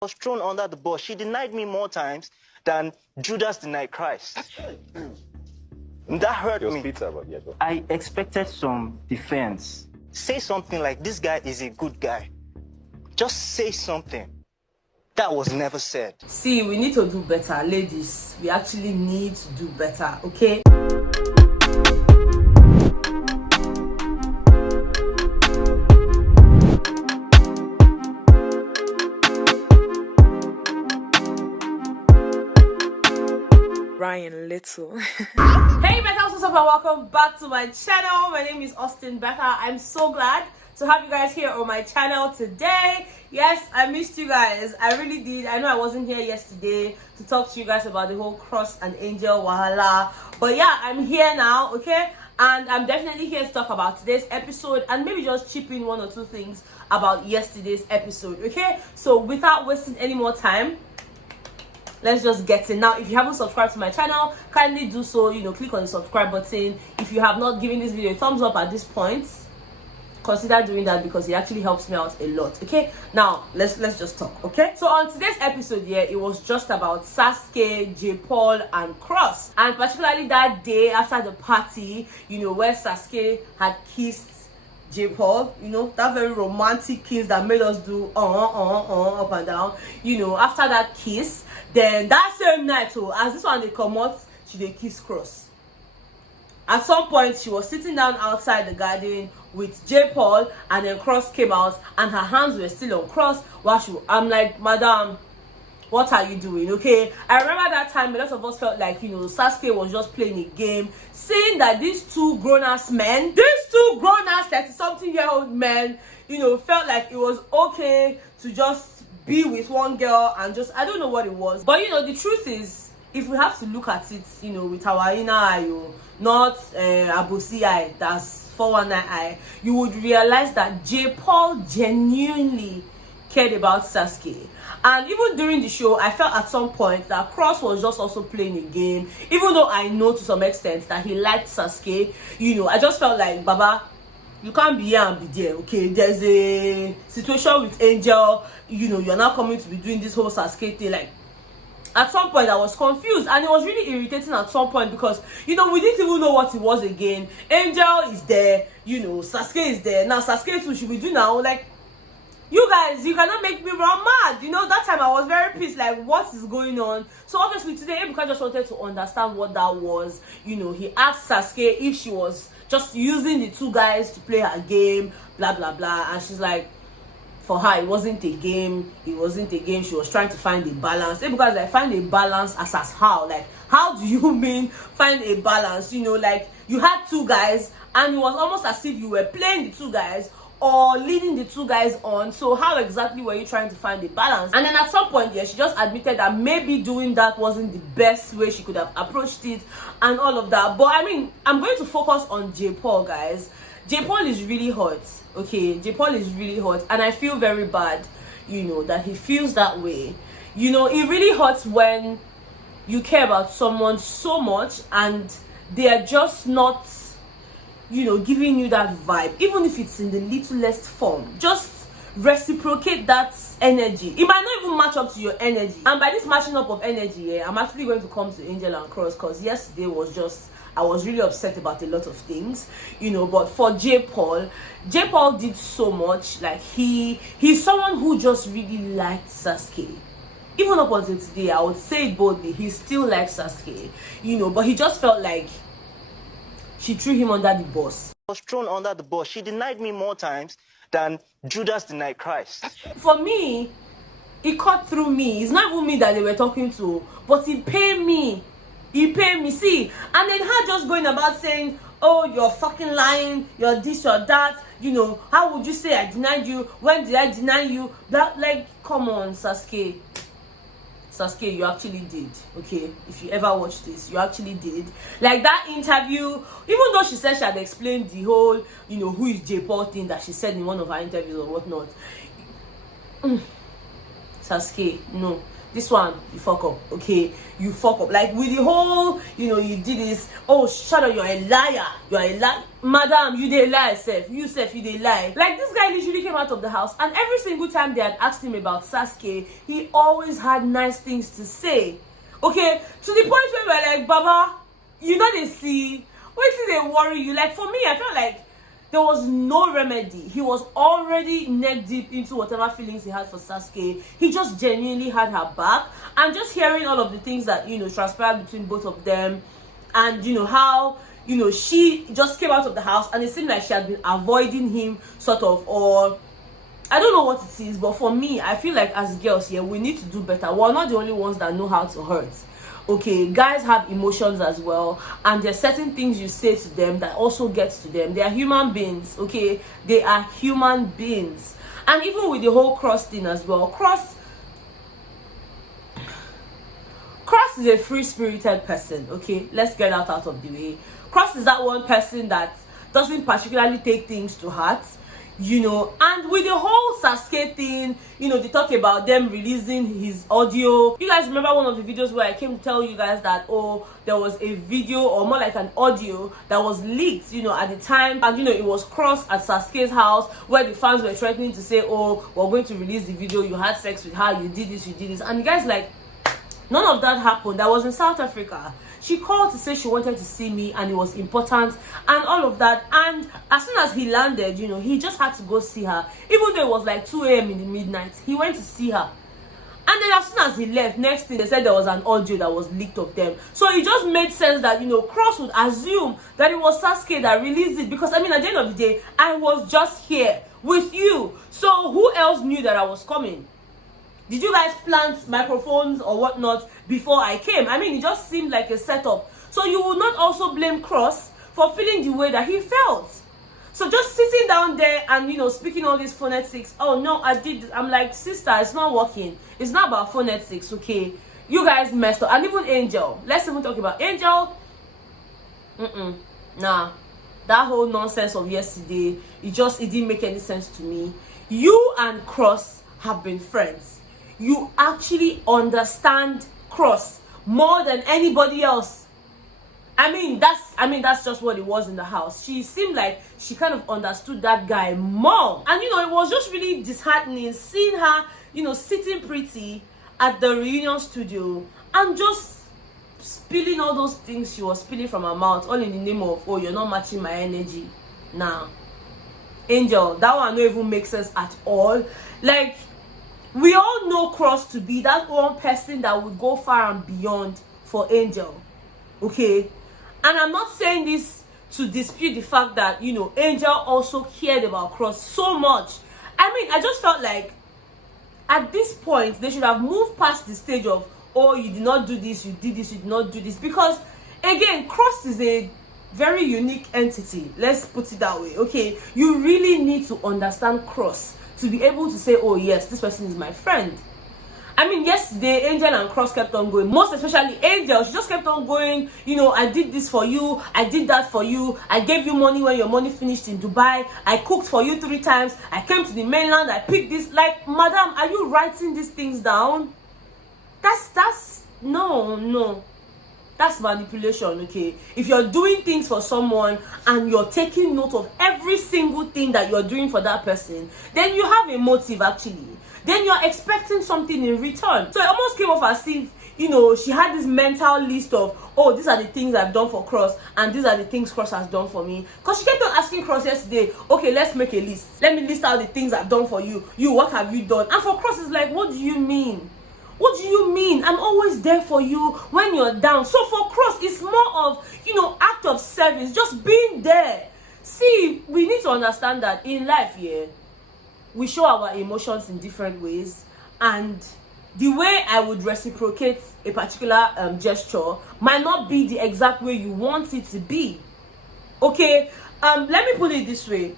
was thrown under the bus. She denied me more times than Judas denied Christ. And that hurt me. I expected some defense. Say something like, this guy is a good guy. Just say something. That was never said. See, we need to do better, ladies. We actually need to do better, okay? Ryan Little. Hey Bethans, what's up and welcome back to my channel. My name is Austin Betha. I'm so glad to have you guys here on my channel today. Yes, I missed you guys. I really did. I know I wasn't here yesterday to talk to you guys about the whole Cross and Angel Wahala. But yeah, I'm here now, okay? And I'm definitely here to talk about today's episode and maybe just chip in one or two things about yesterday's episode, okay? So without wasting any more time, let's just get in. Now, if you haven't subscribed to my channel, kindly do so. Click on the subscribe button. If you have not given this video a thumbs up at this point, consider doing that because it actually helps me out a lot. Okay, now let's just talk. Okay, so on today's episode here, it was just about Saskay, Jaypaul and Cross, and particularly that day after the party, where Saskay had kissed Jaypaul, that very romantic kiss that made us do up and down. After that kiss, then that same night, as this one they come out, they kiss Cross. At some point, she was sitting down outside the garden with Jaypaul, and then Cross came out, and her hands were still on Cross. I'm like, madam, what are you doing? Okay, I remember that time a lot of us felt like Saskay was just playing a game, seeing that these two grown-ass men, 30-something-year-old men, felt like it was okay to just be with one girl and just, I don't know what it was. But the truth is, if we have to look at it, with our inner eye, not Abosi eye, that's 419 eye, you would realize that Jaypaul genuinely cared about Saskay. And even during the show, I felt at some point that Cross was just also playing a game, even though I know to some extent that he liked Saskay. I just felt like, Baba, you can't be here and be there, okay? There's a situation with Angel, you're not coming to be doing this whole Saskay thing. Like, at some point I was confused, and it was really irritating at some point because we didn't even know what it was again. Angel is there, Saskay is there. Now Saskay too, should we do now? Like, you guys, you cannot make me run mad. That time I was very pissed, like, what is going on? So obviously today Ebuka just wanted to understand what that was. He asked Saskay if she was just using the two guys to play her game, blah blah blah, and she's like, for her, it wasn't a game. She was trying to find a balance. Because I find a balance as how? Like, how do you mean find a balance? Like, you had two guys, and it was almost as if you were playing the two guys or leading the two guys on. So how exactly were you trying to find a balance? And then at some point, yeah, she just admitted that maybe doing that wasn't the best way she could have approached it and all of that. But I mean, I'm going to focus on Jaypaul, guys. Jaypaul is really hot, okay? Jaypaul is really hot, and I feel very bad, that he feels that way. It really hurts when you care about someone so much and they are just not, giving you that vibe, even if it's in the littlest form. Just reciprocate that energy. It might not even match up to your energy. And by this matching up of energy, yeah, I'm actually going to come to Angel and Cross, because yesterday was just, I was really upset about a lot of things, but for Jaypaul did so much. Like, he's someone who just really liked Saskay. Even up until today, I would say it boldly, he still likes Saskay, but he just felt like she threw him under the bus. I was thrown under the bus. She denied me more times than Judas denied Christ. For me, it cut through me. It's not even me that they were talking to, but it paid me. He paid me, see. And then her just going about saying, oh, you're fucking lying, you're this or that, how would you say I denied you? When did I deny you? That, like, come on, Saskay, you actually did, okay? If you ever watch this, you actually did. Like, that interview, even though she said she had explained the whole, who is Jaypaul thing that she said in one of her interviews or whatnot. Saskay, no. this one, you fuck up, okay? You fuck up. Like with the whole, you know, you did this, oh, shut up, you're a liar. You're a liar. Madam, you dey lie, Seth. You, Seth, you dey lie. Like, this guy literally came out of the house, and every single time they had asked him about Saskay, he always had nice things to say. Okay? To the point where we're like, Baba, you know they see, wait till they worry you. Like, for me, I felt like there was no remedy. He was already neck deep into whatever feelings he had for Saskay. He just genuinely had her back. And just hearing all of the things that, you know, transpired between both of them, and, you know, how, you know, she just came out of the house and it seemed like she had been avoiding him, sort of, or I don't know what it is, but for me, I feel like as girls here, we need to do better. We're not the only ones that know how to hurt. Okay, guys have emotions as well, and there's certain things you say to them that also gets to them. They are human beings, okay? They are human beings. And even with the whole Cross thing as well, Cross is a free-spirited person, okay? Let's get that out of the way. Cross is that one person that doesn't particularly take things to heart, you know. And with the whole Saskay thing, you know, they talk about them releasing his audio. You guys remember one of the videos where I came to tell you guys that, oh, there was a video, or more like an audio, that was leaked, you know, at the time, and you know, it was Cross at Saskay's house, where the fans were threatening to say, oh, we're going to release the video, you had sex with her, you did this, and you guys, like, none of that happened. That was in South Africa. She called to say she wanted to see me and it was important and all of that. And as soon as he landed, you know, he just had to go see her. Even though it was like 2 a.m. in the midnight, he went to see her. And then as soon as he left, next thing, they said there was an audio that was leaked of them. So it just made sense that, you know, Cross would assume that it was Saskay that released it. Because, I mean, at the end of the day, I was just here with you. So who else knew that I was coming? Did you guys plant microphones or whatnot before I came? I mean, it just seemed like a setup. So you will not also blame Cross for feeling the way that he felt. So just sitting down there and, you know, speaking all these phonetics. Oh, no, I did. I'm like, sister, it's not working. It's not about phonetics, okay? You guys messed up. And even Angel. Let's even talk about Angel. Nah. That whole nonsense of yesterday, it didn't make any sense to me. You and Cross have been friends. You actually understand Cross more than anybody else. I mean, that's just what it was in the house. She seemed like she kind of understood that guy more. And, you know, it was just really disheartening seeing her, you know, sitting pretty at the reunion studio and just spilling all those things she was spilling from her mouth, all in the name of, oh, you're not matching my energy. Nah. Angel, that one don't even make sense at all. Like, we all know Cross to be that one person that would go far and beyond for Angel, okay? And I'm not saying this to dispute the fact that, you know, Angel also cared about Cross so much. I mean, I just felt like at this point, they should have moved past the stage of, oh, you did not do this, you did this, you did not do this. Because, again, Cross is a very unique entity. Let's put it that way, okay? You really need to understand Cross to be able to say, oh yes, this person is my friend. I mean, yesterday, Angel and Cross kept on going. Most especially Angel, she just kept on going, you know, I did this for you, I did that for you, I gave you money when your money finished in Dubai, I cooked for you 3 times, I came to the mainland, I picked this. Like, madam, are you writing these things down? No. That's manipulation, okay? If you're doing things for someone and you're taking note of every single thing that you're doing for that person, then you have a motive, actually. Then you're expecting something in return. So it almost came off as if, you know, she had this mental list of, oh, these are the things I've done for Cross, and these are the things Cross has done for me. Because she kept on asking Cross yesterday, okay, let's make a list. Let me list out the things I've done for you. You, what have you done? And for Cross, it's like, what do you mean? What do you mean? I'm always there for you when you're down. So for Cross, it's more of, you know, act of service, just being there. See, we need to understand that in life, yeah, we show our emotions in different ways, and the way I would reciprocate a particular gesture might not be the exact way you want it to be. Okay, let me put it this way.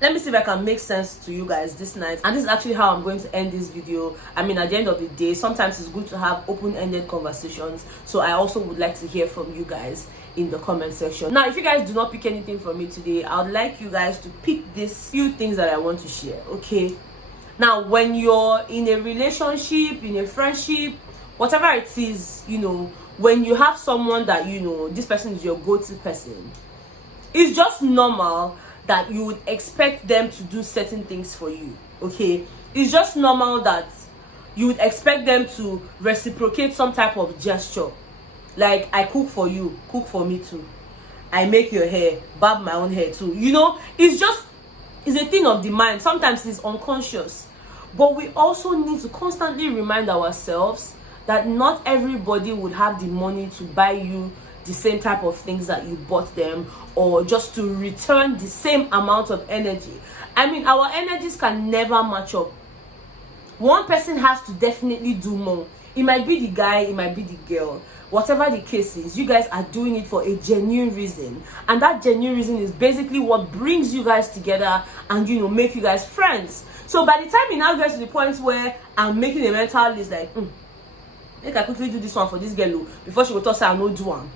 Let me see if I can make sense to you guys this night. And this is actually how I'm going to end this video. I mean, at the end of the day, sometimes it's good to have open-ended conversations. So I also would like to hear from you guys in the comment section. Now, if you guys do not pick anything from me today, I would like you guys to pick these few things that I want to share, okay? Now, when you're in a relationship, in a friendship, whatever it is, you know, when you have someone that, you know, this person is your go-to person, it's just normal that you would expect them to do certain things for you, okay? It's just normal that you would expect them to reciprocate some type of gesture. Like, I cook for you, cook for me too. I make your hair, barb my own hair too. You know, it's a thing of the mind. Sometimes it's unconscious. But we also need to constantly remind ourselves that not everybody would have the money to buy you the same type of things that you bought them, or just to return the same amount of energy. I mean, our energies can never match up. One person has to definitely do more. It might be the guy, it might be the girl. Whatever the case is, you guys are doing it for a genuine reason. And that genuine reason is basically what brings you guys together and, you know, make you guys friends. So by the time it now gets to the point where I'm making a mental list, like, make I quickly do this one for this girl before she will talk, say I no do one.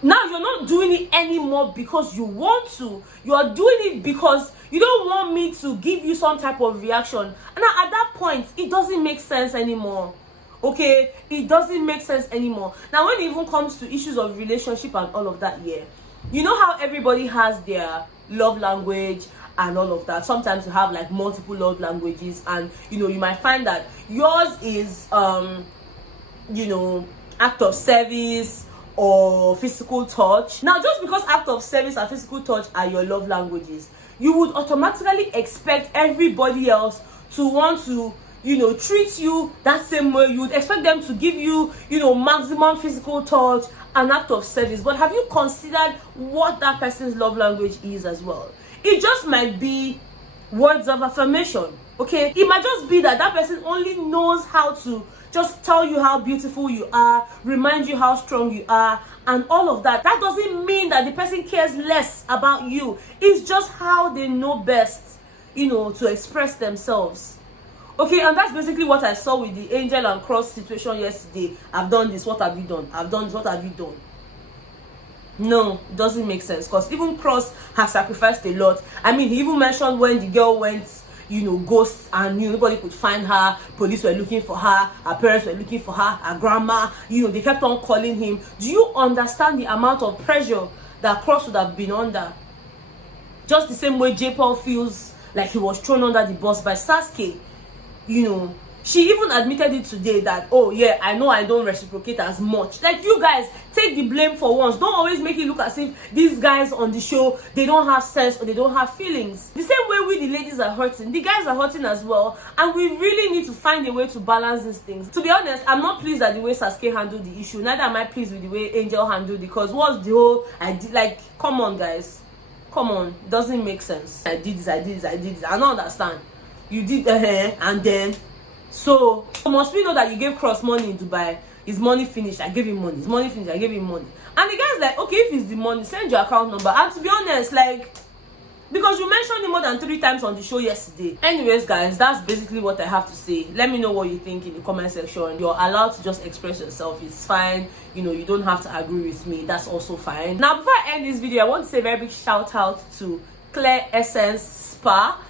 Now you're not doing it anymore because you want to. You are doing it because you don't want me to give you some type of reaction. And at that point, it doesn't make sense anymore. Okay, it doesn't make sense anymore. Now, when it even comes to issues of relationship and all of that, yeah, you know how everybody has their love language and all of that. Sometimes you have like multiple love languages, and you know, you might find that yours is you know, act of service or physical touch. Now, just because act of service and physical touch are your love languages, you would automatically expect everybody else to want to, you know, treat you that same way. You would expect them to give you, you know, maximum physical touch and act of service. But have you considered what that person's love language is as well? It just might be words of affirmation, okay? It might just be that that person only knows how to just tell you how beautiful you are, remind you how strong you are, and all of that. That doesn't mean that the person cares less about you. It's just how they know best, you know, to express themselves. Okay, and that's basically what I saw with the Angel and Cross situation yesterday. I've done this, what have you done? I've done this, what have you done? No, it doesn't make sense, because even Cross has sacrificed a lot. I mean, he even mentioned when the girl went, you know, ghost, and you know, nobody could find her, police were looking for her parents were looking for her grandma, you know, they kept on calling him. Do you understand the amount of pressure that Cross would have been under? Just the same way Jaypaul feels like he was thrown under the bus by Saskay. You know, she even admitted it today that, oh yeah, I know I don't reciprocate as much. Like, you guys, take the blame for once. Don't always make it look as if these guys on the show, they don't have sense or they don't have feelings. The same way we, the ladies, are hurting, the guys are hurting as well. And we really need to find a way to balance these things. To be honest, I'm not pleased at the way Saskay handled the issue. Neither am I pleased with the way Angel handled it, because what's the whole idea? Like, come on, guys. Come on. It doesn't make sense. I did this. I don't understand. You did and then, so must we know that you gave Cross money in Dubai? His money finished, I gave him money. His money finished, I gave him money. And the guy's like, okay, if it's the money, send your account number. And to be honest, like, because you mentioned it more than 3 times on the show yesterday. Anyways, guys, that's basically what I have to say. Let me know what you think in the comment section. You're allowed to just express yourself. It's fine. You know, you don't have to agree with me. That's also fine. Now, before I end this video, I want to say a very big shout out to Claire Essence Spa.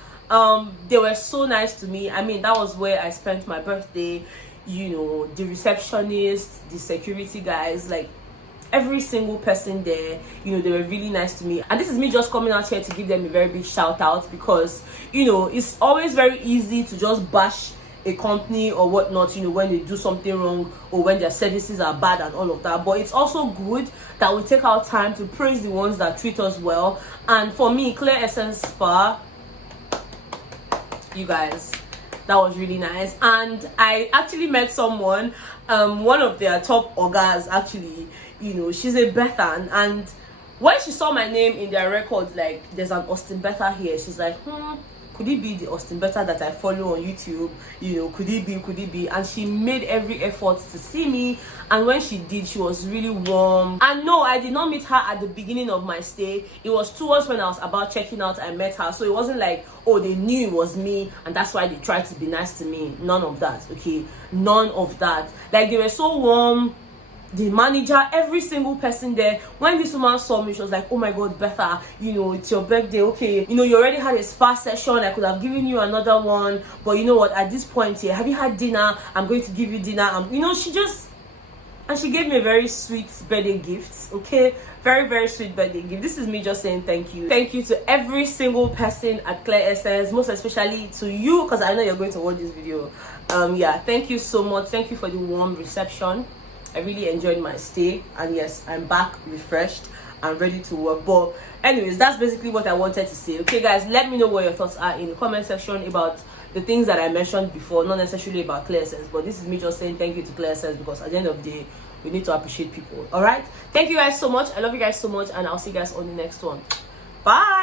They were so nice to me. I mean, that was where I spent my birthday. You know, the receptionist, the security guys, like every single person there, you know, they were really nice to me. And this is me just coming out here to give them a very big shout out, because, you know, it's always very easy to just bash a company or whatnot, you know, when they do something wrong or when their services are bad and all of that. But it's also good that we take our time to praise the ones that treat us well. And for me, Claire Essence Spa, you guys, that was really nice. And I actually met someone, one of their top ogas, actually, you know, she's a Bethan, and when she saw my name in their records, like, there's an Austin Betha here, she's like, could it be the Austin Betha that I follow on YouTube? You know, could it be? And she made every effort to see me, and when she did, she was really warm. And no, I did not meet her at the beginning of my stay. It was towards when I was about checking out, I met her. So it wasn't like, oh, they knew it was me and that's why they tried to be nice to me. None of that, okay? None of that. Like, they were so warm. the manager, every single person there. When this woman saw me, she was like, oh my god, Betha, you know, it's your birthday, okay, you know, you already had a spa session, I could have given you another one, but you know what, at this point here, have you had dinner? I'm going to give you dinner. You know, she gave me a very sweet birthday gift, okay, very sweet birthday gift. This is me just saying thank you to every single person at Clear Essence, most especially to you, because I know you're going to watch this video. Yeah, thank you so much. Thank you for the warm reception. I really enjoyed my stay, and yes, I'm back refreshed and ready to work. But anyways, that's basically what I wanted to say. Okay guys, let me know what your thoughts are in the comment section about the things that I mentioned before, not necessarily about Clear Essence, but this is me just saying thank you to Clear Essence, because at the end of the day, we need to appreciate people. All right, thank you guys so much. I love you guys so much, and I'll see you guys on the next one. Bye.